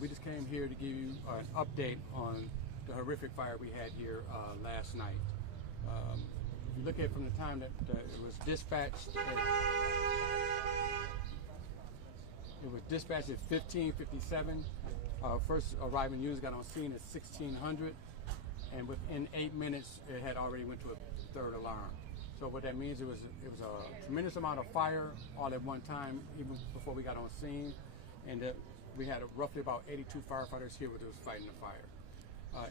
We just came here to give you an update on the horrific fire we had here last night. If you look at it from the time that it was dispatched, it was dispatched at 15:57. First arriving units got on scene at 1600, and within 8 minutes, it had already went to a third alarm. So what that means, it was a tremendous amount of fire all at one time, even before we got on scene, and we had roughly about 82 firefighters here that was fighting the fire.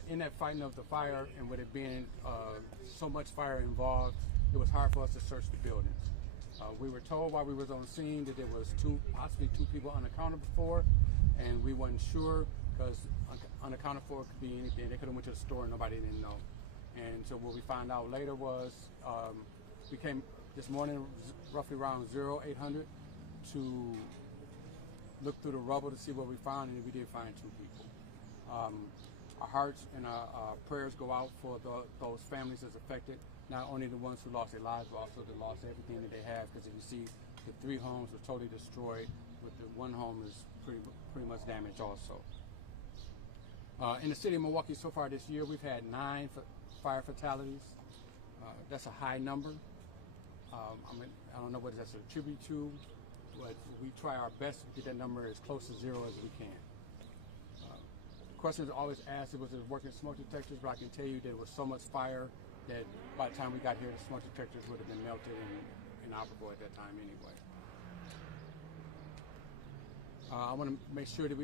In that fighting of the fire, and with it being so much fire involved, it was hard for us to search the buildings. We were told while we was on scene that there was possibly two people unaccounted for, and we weren't sure because unaccounted for could be anything. They could have went to the store and nobody didn't know. And so what we found out later was we came this morning roughly around 0800 to look through the rubble to see what we found, and we did find two people. Our hearts and our prayers go out for those families that's affected, not only the ones who lost their lives, but also that lost everything that they have, because if you see, the 3 homes were totally destroyed, with the 1 home is pretty much damaged also. In the city of Milwaukee so far this year, we've had 9 fire fatalities. That's a high number. I don't know what that's a tribute to, but we try our best to get that number as close to 0 as we can. Questions always asked, was it working smoke detectors, but I can tell you there was so much fire that by the time we got here, the smoke detectors would have been melted and inoperable at that time anyway. I want to make sure that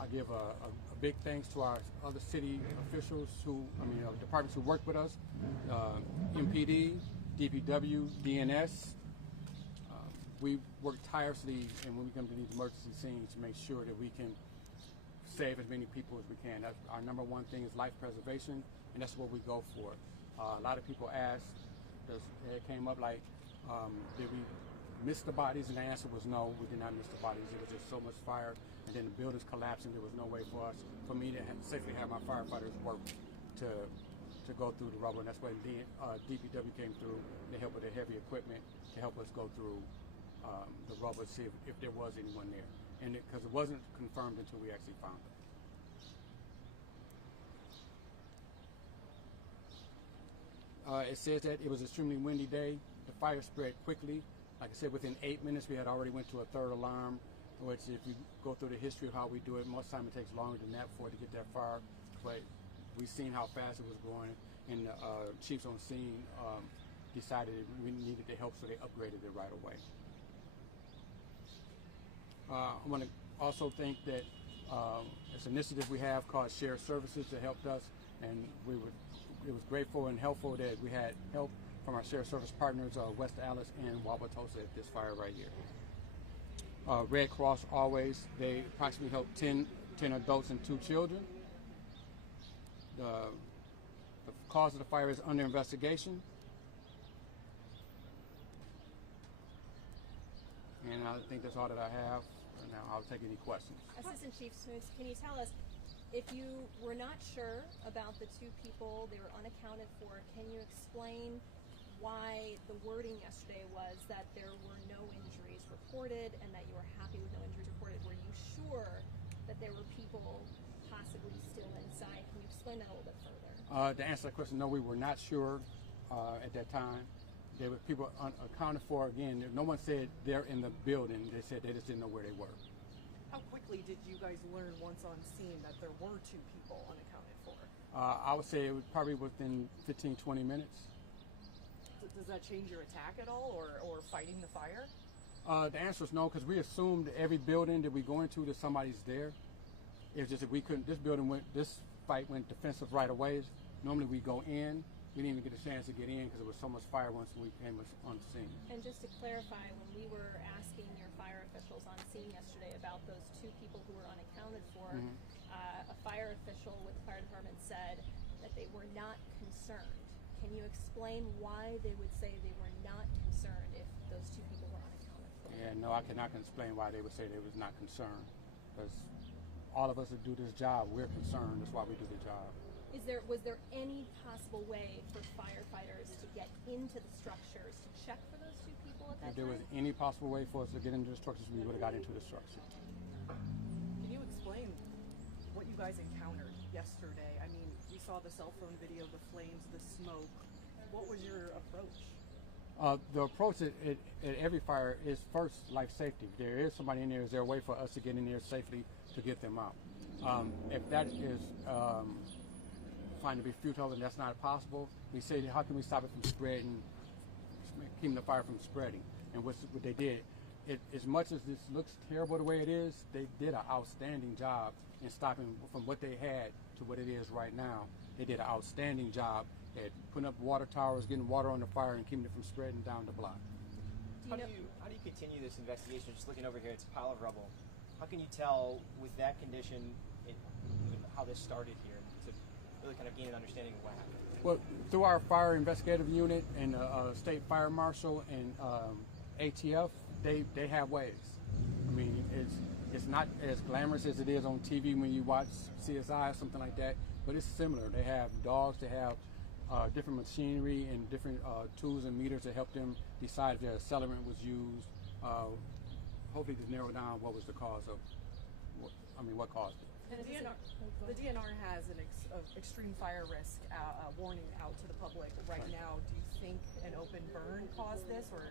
I give a big thanks to our other city officials departments who work with us, MPD, DPW, DNS. We work tirelessly, and when we come to these emergency scenes, to make sure that we can save as many people as we can. That's our number one thing, is life preservation, and that's what we go for. A lot of people ask, it came up like, did we miss the bodies? And the answer was no, we did not miss the bodies. It was just so much fire, and then the buildings collapsing. There was no way for me to safely have my firefighters work to go through the rubble, and that's why DPW came through. They helped with the heavy equipment to help us go through the rubble to see if there was anyone there, and because it wasn't confirmed until we actually found it. It says that it was an extremely windy day. The fire spread quickly. Like I said, within 8 minutes, we had already went to a third alarm, which if you go through the history of how we do it, most time it takes longer than that for it to get that far. But we've seen how fast it was going, and the chiefs on scene decided we needed the help, so they upgraded it right away. I want to also thank that this initiative we have called Shared Services that helped us, and it was grateful and helpful that we had help from our shared service partners, West Allis and Wauwatosa, at this fire right here. Red Cross always, they approximately helped 10 adults and 2 children. The cause of the fire is under investigation. And I think that's all that I have. Now I'll take any questions. Assistant Chief Smoots, can you tell us, if you were not sure about the 2 people, they were unaccounted for, can you explain why the wording yesterday was that there were no injuries reported and that you were happy with no injuries reported? Were you sure that there were people possibly still inside? Can you explain that a little bit further? To answer that question, no, we were not sure at that time. There were people unaccounted for. Again, no one said they're in the building. They said they just didn't know where they were. How quickly did you guys learn once on scene that there were 2 people unaccounted for? I would say it was probably within 15, 20 minutes. Does that change your attack at all, or fighting the fire? The answer is no, because we assumed every building that we go into that somebody's there. It's just that we couldn't. This fight went defensive right away. Normally we go in. We didn't even get a chance to get in because there was so much fire once we came on the scene. And just to clarify, when we were asking your fire officials on scene yesterday about those 2 people who were unaccounted for, a fire official with the fire department said that they were not concerned. Can you explain why they would say they were not concerned if those 2 people were unaccounted for? Yeah, no, I cannot explain why they would say they was not concerned. Because all of us that do this job, we're concerned. That's why we do the job. Was there any possible way for firefighters to get into the structures to check for those 2 people at that time? If there was any possible way for us to get into the structures, we would have got into the structure. guys encountered yesterday? I mean, we saw the cell phone video, the flames, the smoke. What was your approach? The approach at every fire is first life safety. There is somebody in there. Is there a way for us to get in there safely to get them out? If that is find to be futile and that's not possible, we say, how can we stop it from spreading, keeping the fire from spreading? And what they did, as much as this looks terrible the way it is, they did an outstanding job in stopping from what they had to what it is right now. They did an outstanding job at putting up water towers, getting water on the fire, and keeping it from spreading down the block. How do you continue this investigation? Just looking over here, it's a pile of rubble. How can you tell with that condition how this started here to really kind of gain an understanding of what happened? Well, through our fire investigative unit and state fire marshal and ATF, they have ways. I mean, it's not as glamorous as it is on TV when you watch CSI or something like that, but it's similar. They have dogs, they have different machinery and different tools and meters to help them decide if their accelerant was used. Hopefully to narrow down what was the cause of, what caused it. The DNR has an extreme fire risk warning out to the public right now. Do you think an open burn caused this, or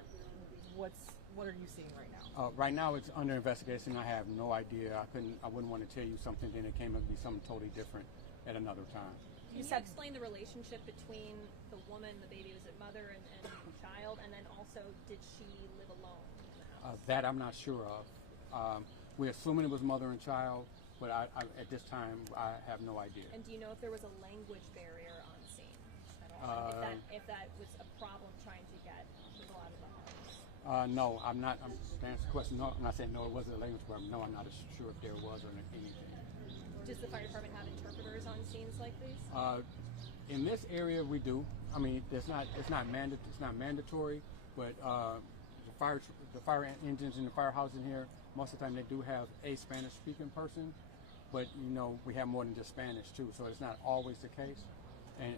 what are you seeing right now? Right now it's under investigation. I have no idea. I wouldn't want to tell you something, then it came up to be something totally different at another time. Can you explain the relationship between the woman, the baby, was it mother and child, and then also did she live alone in the house? That I'm not sure of. We're assuming it was mother and child, but at this time I have no idea. And do you know if there was a language barrier on scene at all? If that was a problem trying to get people out of the house? No, I'm not. To answer the question, no, I'm not saying no, it wasn't a language barrier. No, I'm not sure if there was or anything. Does the fire department have interpreters on scenes like these? In this area, we do. I mean, it's not mandatory, but the fire engines in the firehouse in here, most of the time they do have a Spanish-speaking person, but we have more than just Spanish too, so it's not always the case.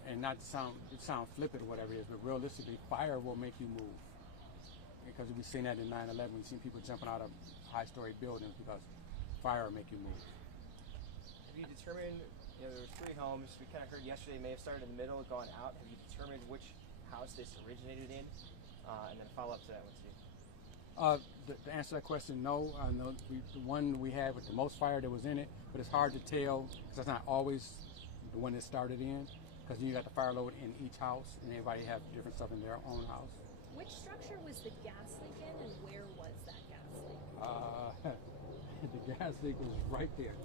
And not to sound flippant or whatever it is, but realistically, fire will make you move. Because we've seen that in 9/11, we've seen people jumping out of high-story buildings because fire will make you move. Have you determined, there were 3 homes, we kind of heard yesterday, may have started in the middle, gone out. Have you determined which house this originated in? And then follow up to that one too. To answer that question, no. I know the one we had with the most fire that was in it, but it's hard to tell because that's not always the one that started in, because you got the fire load in each house and everybody have different stuff in their own house. Which structure was the gas leak in, and where was that gas leak? The gas leak was right there.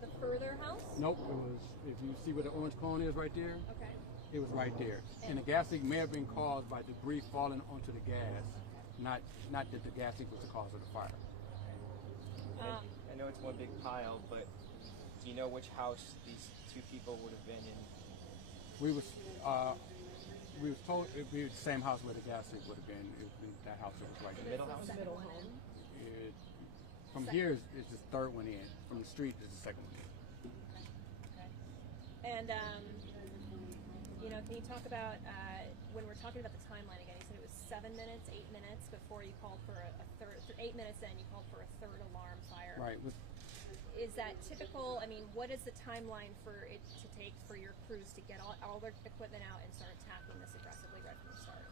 The further house? Nope, it was, if you see where the orange cone is right there, Okay. it was right there. And the gas leak may have been caused by debris falling onto the gas, not that the gas leak was the cause of the fire. I know it's one big pile, but do you know which house these 2 people would have been in? We was told it would be the same house where the gas leak would have been. It would be that house that was right The there. middle house? The middle home. From here is the third one in. From the street is the second one in. Okay. And, can you talk about, when we're talking about the timeline again, you said it was 7 minutes, 8 minutes before you called for a third, 8 minutes in, you called for a third alarm fire. Right. Is that typical? I mean, what is the timeline for it to take for your crews to get all their equipment out and start tackling this aggressively right from the start?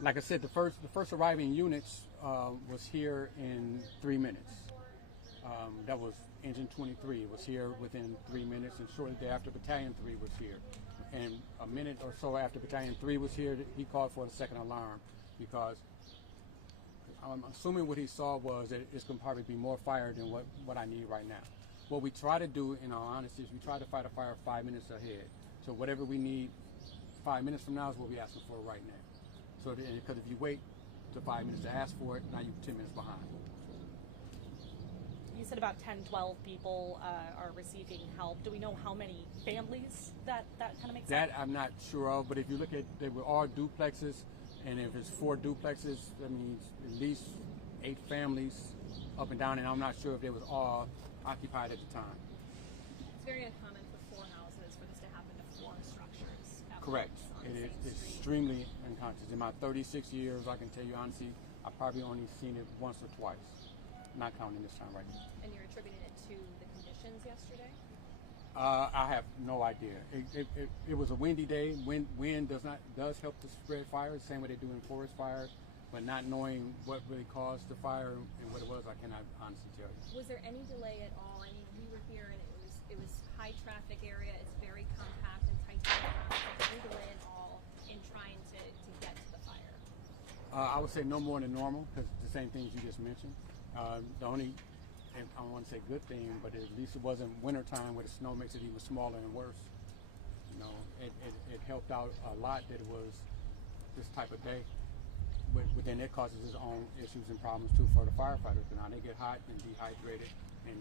Like I said, the first arriving units was here in 3 minutes. That was Engine 23. It was here within 3 minutes, and shortly thereafter, Battalion 3 was here. And a minute or so after Battalion 3 was here, he called for the second alarm because I'm assuming what he saw was that it's going to probably be more fire than what I need right now. What we try to do, in all honesty, is we try to fight a fire 5 minutes ahead. So whatever we need 5 minutes from now is what we're asking for right now. So because if you wait to 5 minutes to ask for it, now you're 10 minutes behind. You said about 10, 12 people are receiving help. Do we know how many families that kind of makes That up? I'm not sure of, but if you look at, they were all duplexes, and if it's 4 duplexes, that means at least 8 families up and down, and I'm not sure if they was all occupied at the time. It's very uncommon for 4 houses for this to happen to 4 structures. at Correct. once on It the is same street. extremely unconscious. In my 36 years, I can tell you honestly, I've probably only seen it once or twice, not counting this time right now. And you're attributing it to the conditions yesterday? I have no idea. It was a windy day. Wind does help to spread fire, the same way they do in forest fires. But not knowing what really caused the fire and what it was, I cannot honestly tell you. Was there any delay at all? I mean, we were here and it was high traffic area. It's very compact and tight. Any delay at all in trying to get to the fire? I would say no more than normal, because the same things you just mentioned. The only, I don't want to say good thing, but at least it wasn't wintertime where the snow makes it even smaller and worse. You know, it helped out a lot that it was this type of day. But then it causes its own issues and problems too for the firefighters. Now they get hot and dehydrated, and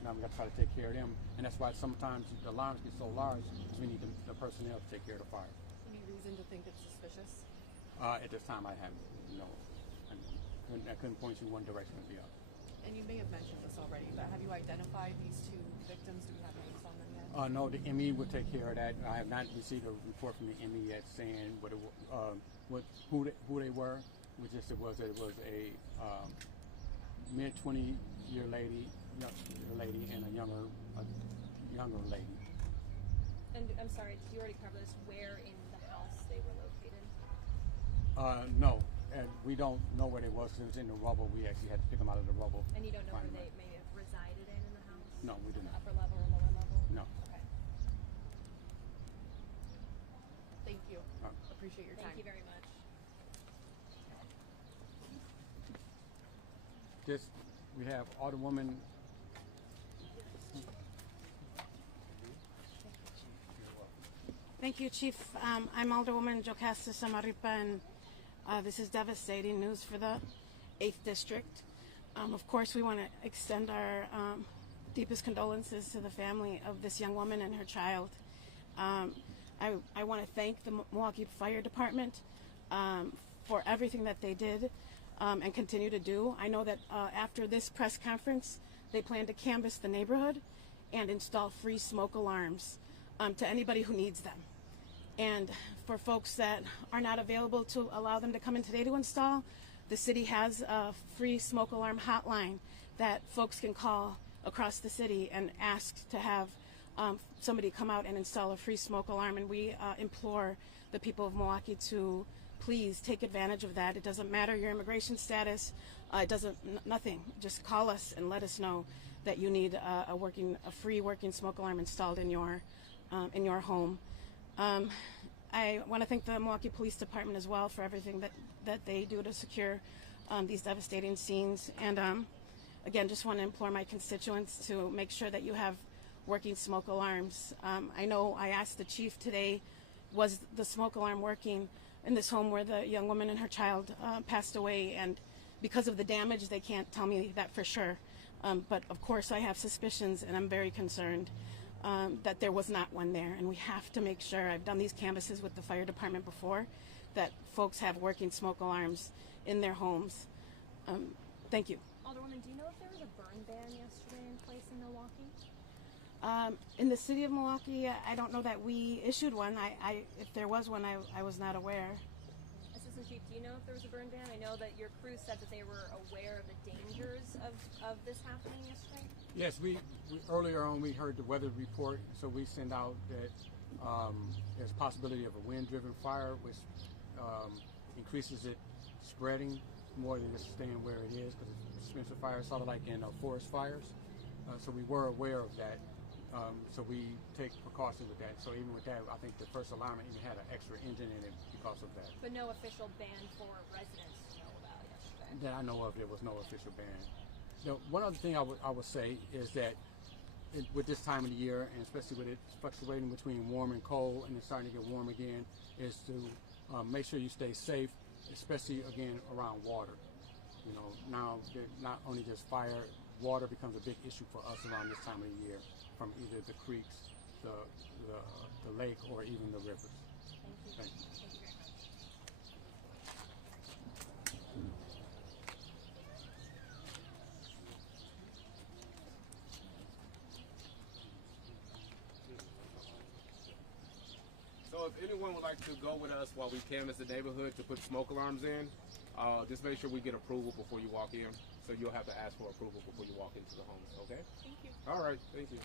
now we got to try to take care of them. And that's why sometimes the alarms get so large because we need the personnel to take care of the fire. Any reason to think it's suspicious? At this time, I have no. I couldn't point you one direction or the other. And you may have mentioned this already, but have you identified these two victims? Do we have names on them yet? No, the ME will take care of that. I have not received a report from the ME yet saying who they were. It was a mid-20-year lady and a younger lady. And I'm sorry, did you already cover this? Where in the house they were located? No, and we don't know where they was because it was in the rubble. We actually had to pick them out of the rubble. And you don't know where they may have resided in the house? No, we do not. Upper level or lower level? No. Okay. Thank you. Appreciate your time. Thank you very much. We have Alderwoman. Thank you, Chief. I'm Alderwoman Jocasta Samaripa, and this is devastating news for the 8th District. Of course, we want to extend our deepest condolences to the family of this young woman and her child. I want to thank the Milwaukee Fire Department for everything that they did and continue to do. I know that after this press conference, they plan to canvass the neighborhood and install free smoke alarms to anybody who needs them. And for folks that are not available to allow them to come in today to install, the city has a free smoke alarm hotline that folks can call across the city and ask to have somebody come out and install a free smoke alarm. And we implore the people of Milwaukee to please take advantage of that. It doesn't matter your immigration status. Nothing. Just call us and let us know that you need a free working smoke alarm installed in your home. I want to thank the Milwaukee Police Department as well for everything that they do to secure these devastating scenes. And again, just want to implore my constituents to make sure that you have working smoke alarms. I know I asked the chief today, was the smoke alarm working in this home where the young woman and her child passed away? And because of the damage, they can't tell me that for sure. But of course, I have suspicions, and I'm very concerned that there was not one there. And we have to make sure, I've done these canvasses with the fire department before, that folks have working smoke alarms in their homes. Thank you. Alderwoman, do you know if there was a burn ban yesterday in place in Milwaukee? In the city of Milwaukee, I don't know that we issued one. If there was one, I was not aware. Assistant Chief, do you know if there was a burn ban? I know that your crew said that they were aware of the dangers of this happening yesterday. Yes, we earlier on we heard the weather report, so we sent out that there's a possibility of a wind-driven fire, which increases it spreading more than just staying where it is, because it's expensive fire, sort of like in forest fires. So we were aware of that. So we take precautions with that. So even with that, I think the first alarm even had an extra engine in it because of that. But no official ban for residents to know about yesterday? That I know of, there was no official ban. Now, one other thing I would say is that with this time of the year, and especially with it fluctuating between warm and cold, and it's starting to get warm again, is to make sure you stay safe, especially again around water. You know, now not only just fire, water becomes a big issue for us around this time of the year, from either the creeks, the lake, or even the rivers. Thank you. Thank you. Thank you very much. So if anyone would like to go with us while we canvass the neighborhood to put smoke alarms in, just make sure we get approval before you walk in. So you'll have to ask for approval before you walk into the homes, okay? Thank you. All right, thank you.